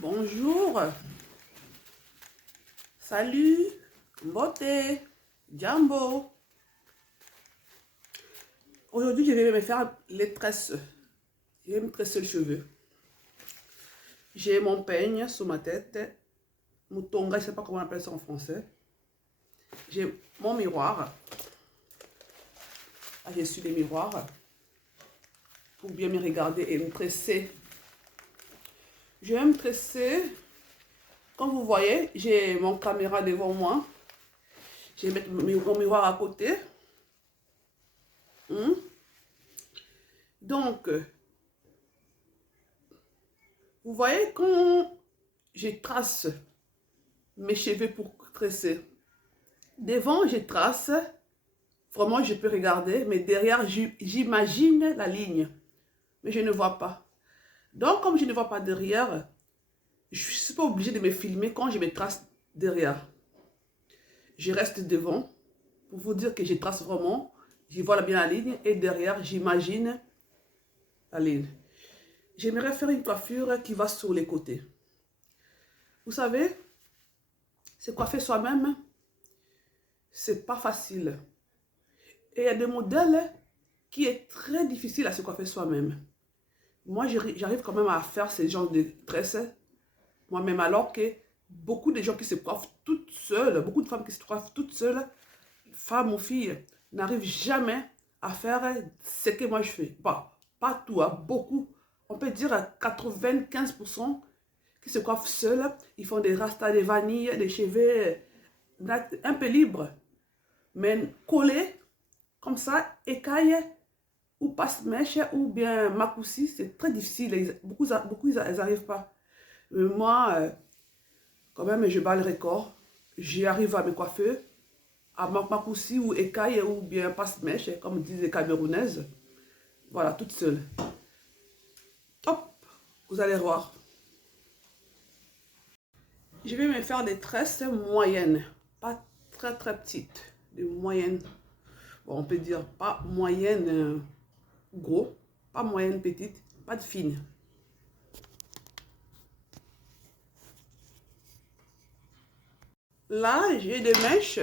Bonjour, salut, beauté, Jambo. Aujourd'hui, je vais me faire les tresses. Je vais me tresser les cheveux. J'ai mon peigne sur ma tête, mon tonga, je ne sais pas comment on appelle ça en français. J'ai mon miroir. Là, j'ai su les miroirs pour bien me regarder et me tresser. Je vais me tresser. Comme vous voyez, j'ai mon caméra devant moi. Je vais mettre mon miroir à côté. Donc, vous voyez quand je trace mes cheveux pour tresser. Devant, je trace. Vraiment, je peux regarder. Mais derrière, j'imagine la ligne. Mais je ne vois pas. Donc, comme je ne vois pas derrière, je ne suis pas obligée de me filmer quand je me trace derrière. Je reste devant pour vous dire que je trace vraiment. Je vois bien la ligne et derrière, j'imagine la ligne. J'aimerais faire une coiffure qui va sur les côtés. Vous savez, se coiffer soi-même, c'est pas facile. Et il y a des modèles qui est très difficile à se coiffer soi-même. Moi, j'arrive quand même à faire ce genre de tresses moi-même, alors que beaucoup de gens qui se coiffent toutes seules, beaucoup de femmes qui se coiffent toutes seules, femmes ou filles, n'arrivent jamais à faire ce que moi je fais. Bon, pas tout, hein, beaucoup. On peut dire à 95% qui se coiffent seuls. Ils font des rastas, des vanilles, des cheveux un peu libres. Mais collés, comme ça, écailles, ou passe-mèche, ou bien macoussi, c'est très difficile. Beaucoup ils n'arrivent pas. Moi, quand même, je bats le record. J'y arrive à me coiffer à macoussi ou écaille ou bien passe-mèche, comme disent les Camerounaises. Voilà, toute seule. Top, vous allez voir. Je vais me faire des tresses moyennes, pas très très petites, des moyennes. Bon, on peut dire pas moyenne gros, pas moyenne petite, pas de fine. Là, j'ai des mèches.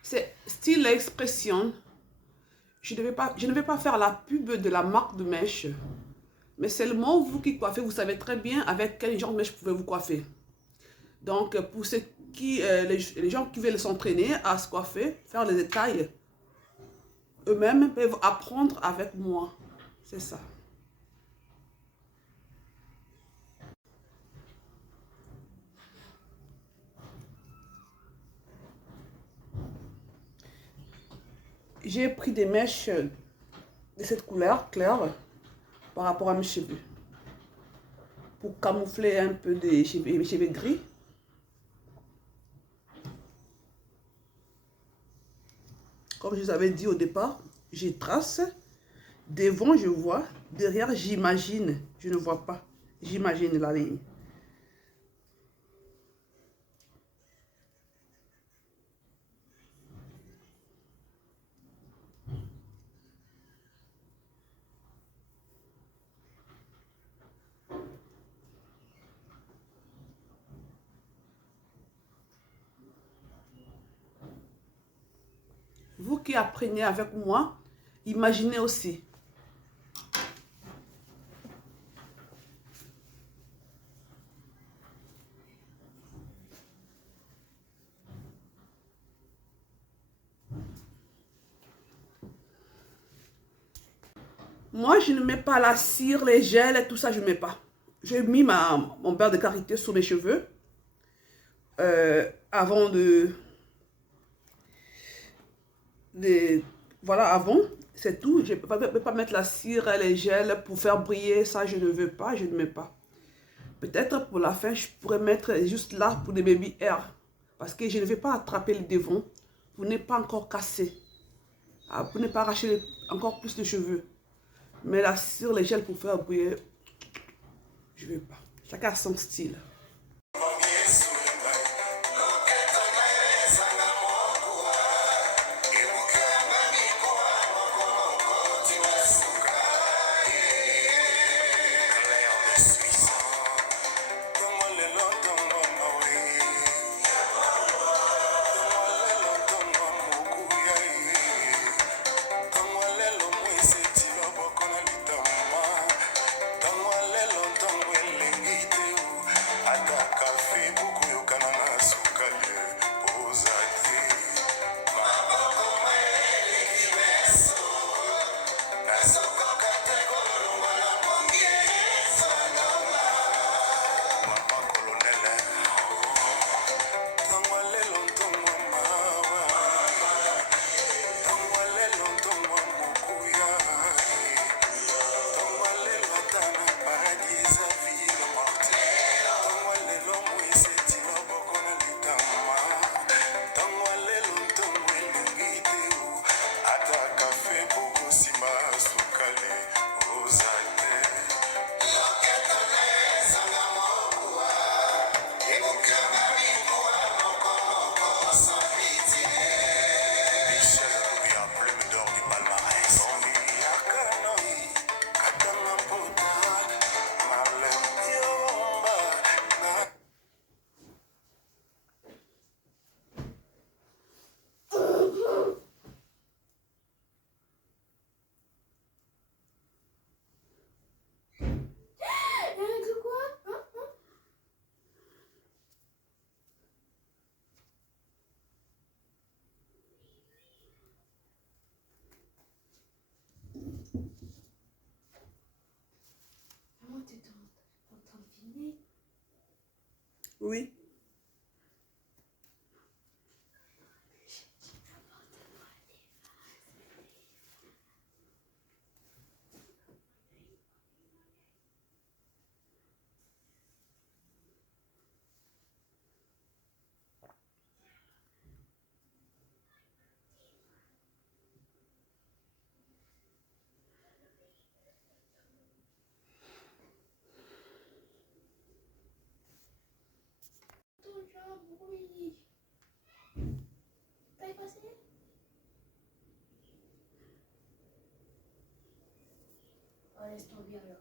C'est style expression. Je ne vais pas faire la pub de la marque de mèches. Mais seulement vous qui coiffez, vous savez très bien avec quel genre de mèche vous pouvez vous coiffer. Donc, pour ceux qui, les gens qui veulent s'entraîner à se coiffer, faire les détails, eux-mêmes peuvent apprendre avec moi. C'est ça. J'ai pris des mèches de cette couleur claire par rapport à mes cheveux. Pour camoufler un peu mes cheveux gris. Comme je vous avais dit au départ, je trace. Devant, je vois. Derrière, j'imagine. Je ne vois pas. J'imagine la ligne. Vous qui apprenez avec moi, imaginez aussi. Moi, je ne mets pas la cire, les gels, tout ça, je ne mets pas. J'ai mis mon beurre de karité sur mes cheveux avant voilà, avant, c'est tout. Je ne peux pas mettre la cire, les gels pour faire briller, ça, je ne veux pas, je ne mets pas. Peut-être pour la fin, je pourrais mettre juste là pour des baby hair. Parce que je ne vais pas attraper le devant pour ne pas encore casser. Pour ne pas arracher encore plus de cheveux. Mais la cire, les gels pour faire briller, je ne veux pas. Chacun a son style. Oui. Oui. T'as passé? Oh, laisse tomber alors.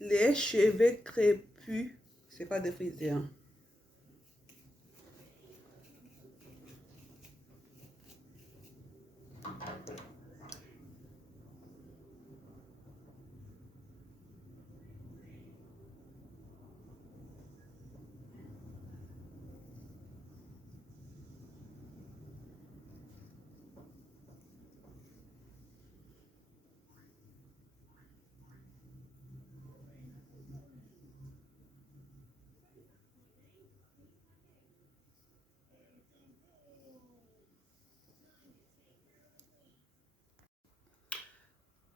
Les cheveux crépus, c'est pas défrisé, hein.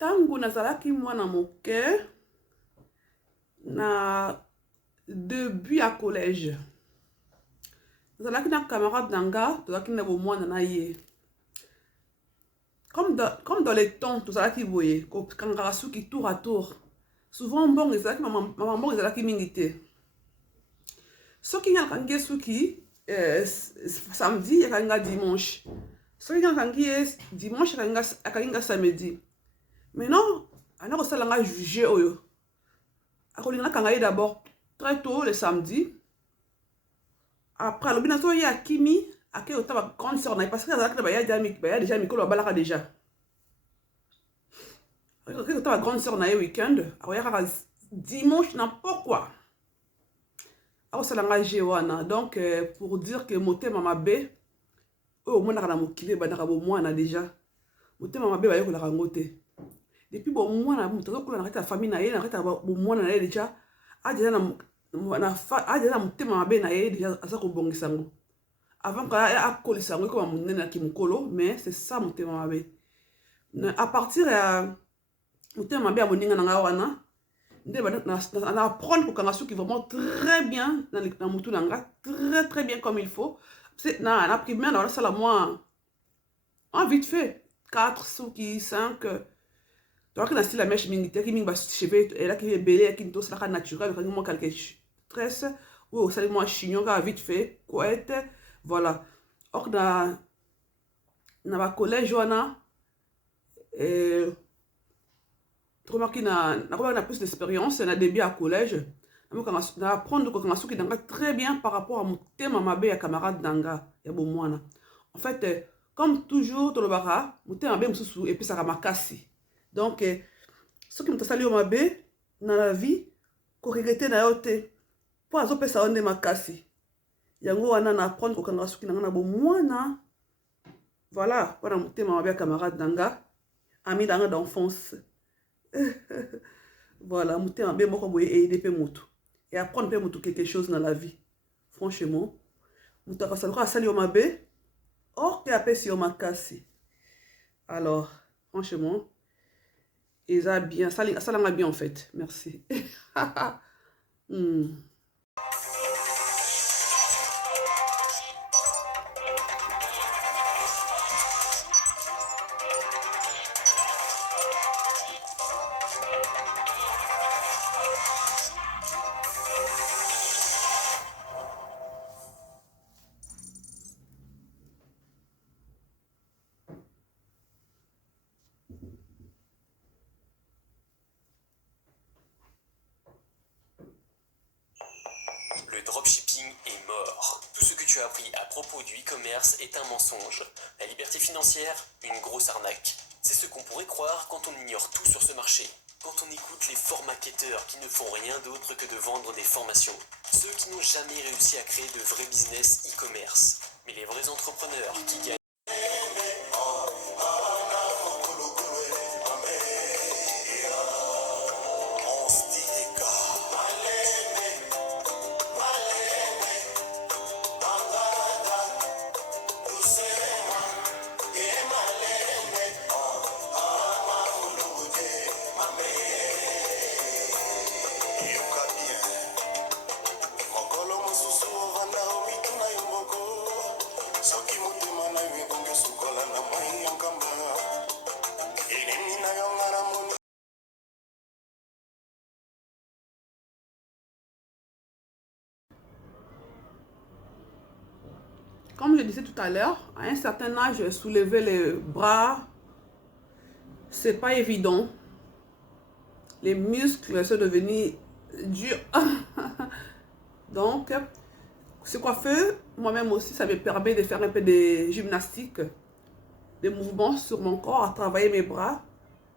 Tangu nazalaki mwana moke na début à collège. Nazalaki na camarade nanga, tozalaki na bomwana na ye. Comme dans les temps, tozalaki boye, kangaka suki tour à tour. Souvent bon ezalaki maman bon ezalaki mingi te. Soki nga kangi suki samedi yakanga dimanche. Soki nga kangi dimanche yakanga samedi. Mais non, ana ko sala nga juger oyo. Akolinga kanga d'abord très tôt le samedi. Après, le binazo ya kimi, ake otaba grande sœur na parce que azalaki na baya déjà mikolo balaka déjà. Ake otaba grande sœur na week-end, akoyaka dimanche n'importe quoi. Ako salanga jewana. Donc pour dire que motema mabe oyo monaka na mokili banaka bo mwana déjà. Motema mabe bayo kolaka ngote. Depuis bon mwana muto ko na kata famille na ye na kata bo mwana na ye déjà a déjà na motema mabe na ye déjà asa ko bongisa ngo. Avant que a kolisa ngo ko munene ki mukolo, mais c'est ça motema mabe. À partir ya motema mabe aboninga na nga wana na apprendre pour kanga suki vraiment très bien dans mutu nanga, très bien comme il faut. C'est na primaire na ça la moi en vite fait 4 suki 5 donc na style la mèche mingi te ki mingi ba cheveux et là qui est belé qui to sala naturel quand moi quelque stress ou ça moi chignon ga vite fait couette voilà. Or na ba collège wana remarqué na plus d'expérience na début à collège na apprendre ko kanga suki danga très bien par rapport à mon thème mabe ya camarade danga ya bomwana. En fait comme toujours dans le bara mon thème mabe mususu et puis ça ramakasi. Donc ce qui me sali au mabe dans la vie ko regretter na yote pour azo pesa onde makasi yango wana na apprendre ko kanga suki na bomwana. Voilà pour mon thème mabe ya camarade danga ami danga d'enfance. Voilà, mouté en bien moko boye aider pe mutu et apprendre pe mutu quelque chose dans la vie. Franchement, mutu ka sala sali o mabe or que apesi o makasi. Alors, franchement, Et ça bien, ça l'a bien en fait. Merci. Hmm. Le dropshipping est mort. Tout ce que tu as appris à propos du e-commerce est un mensonge. La liberté financière, une grosse arnaque. C'est ce qu'on pourrait croire quand on ignore tout sur ce marché. Quand on écoute les formateurs qui ne font rien d'autre que de vendre des formations. Ceux qui n'ont jamais réussi à créer de vrais business e-commerce. Mais les vrais entrepreneurs qui gagnent. Comme je disais tout à l'heure, à un certain âge, soulever les bras, c'est pas évident. Les muscles sont devenus durs. Donc, ce coiffeur, moi-même aussi, ça me permet de faire un peu de gymnastique, des mouvements sur mon corps, à travailler mes bras.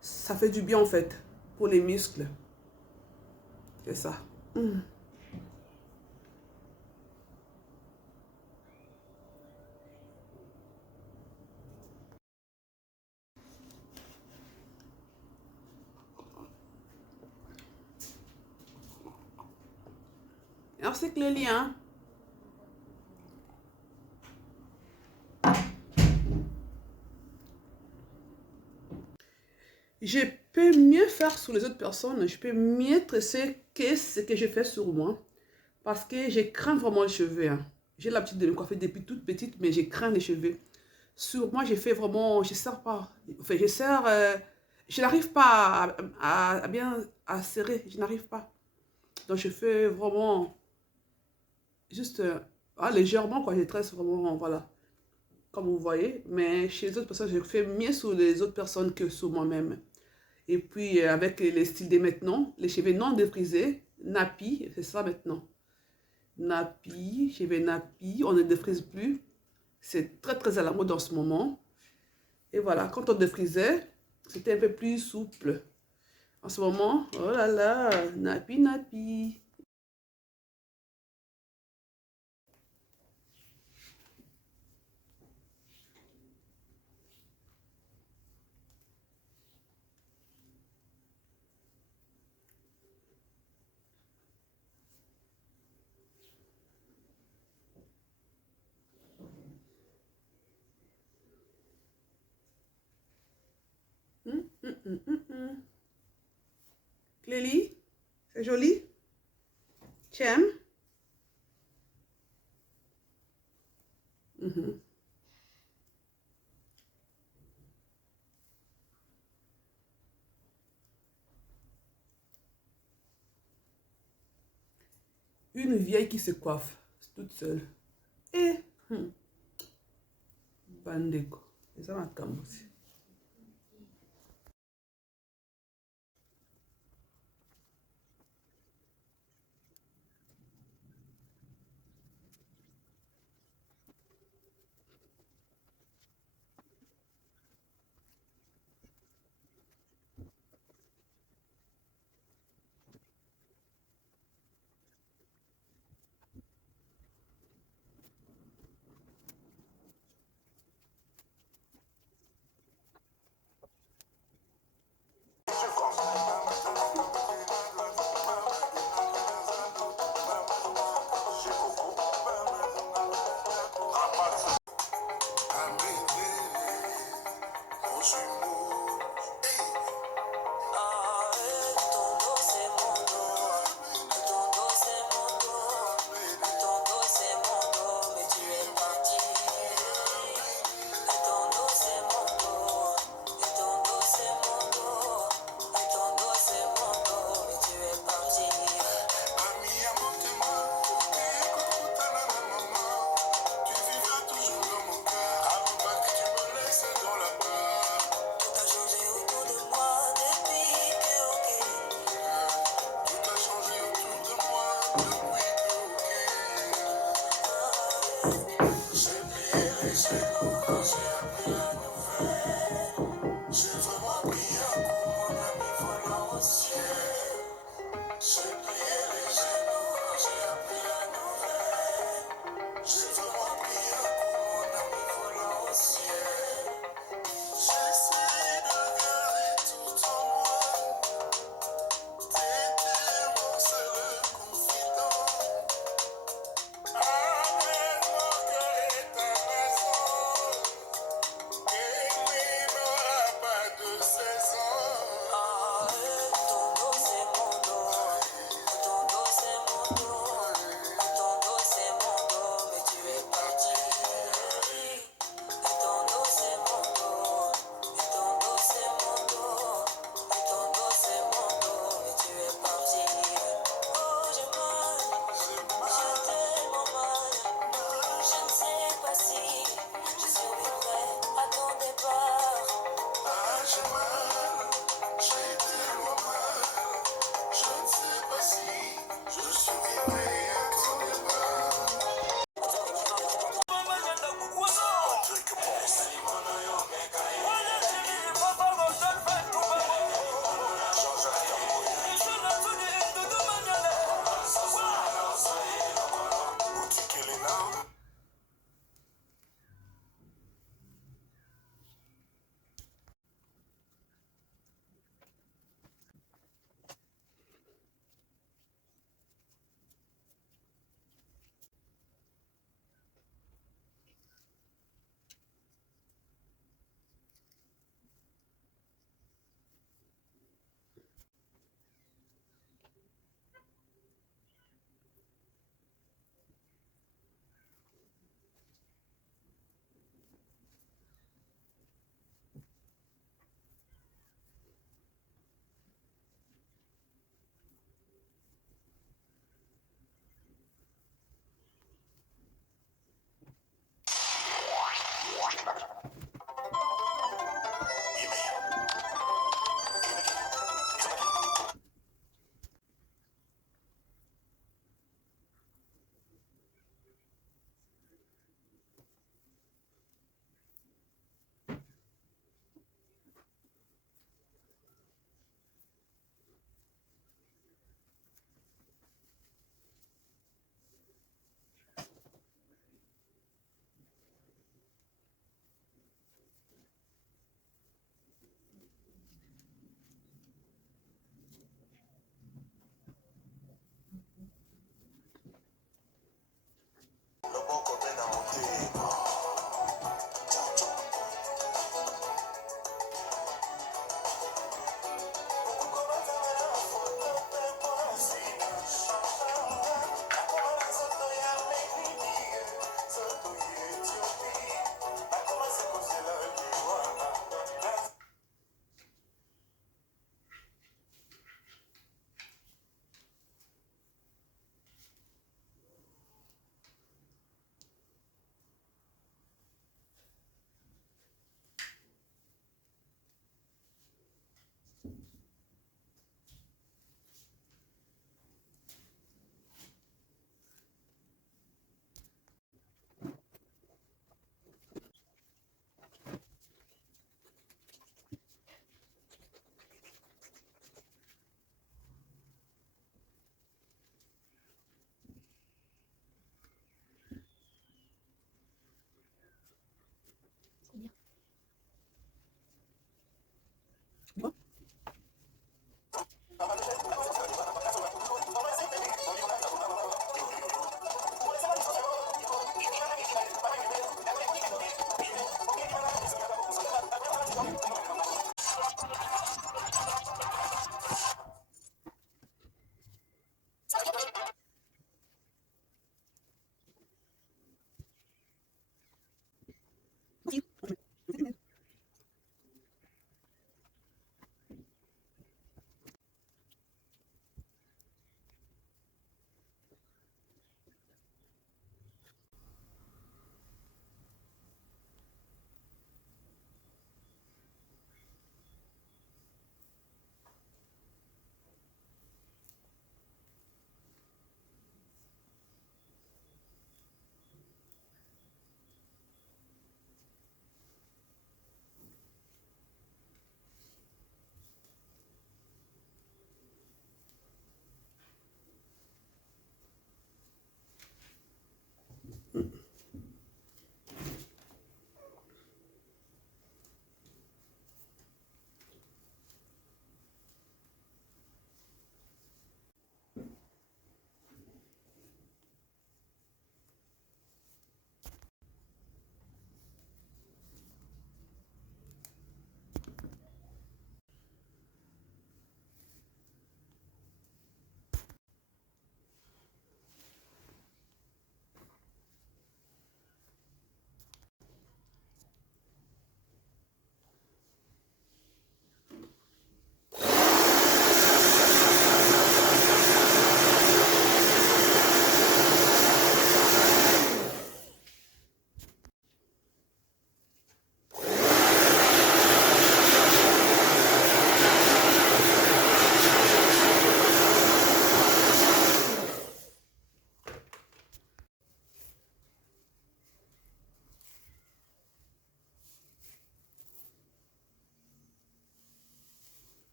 Ça fait du bien en fait, pour les muscles. C'est ça. Merci Clélie, hein. Je peux mieux faire sur les autres personnes, je peux mieux tresser que ce que je fais sur moi. Parce que je crains vraiment les cheveux, hein. J'ai l'habitude de me coiffer depuis toute petite, mais je crains les cheveux. Sur moi, j'ai fait vraiment, je serre pas. Enfin, je serre, je n'arrive pas à bien à serrer, je n'arrive pas. Donc, je fais vraiment juste légèrement, quoi. Je tresse vraiment, voilà, comme vous voyez. Mais chez les autres personnes, je fais mieux sur les autres personnes que sur moi-même. Et puis, avec les styles de maintenant, les cheveux non défrisés, nappy, c'est ça maintenant. Nappy, cheveux nappy, on ne défrise plus. C'est très très à la mode en ce moment. Et voilà, quand on défrisait, c'était un peu plus souple. En ce moment, oh là là, nappy nappy. Clélie, c'est joli? Tu aimes? Mhm. Une vieille qui se coiffe, toute seule. Et, bandeko. Et ça m'a aussi. J'aimerais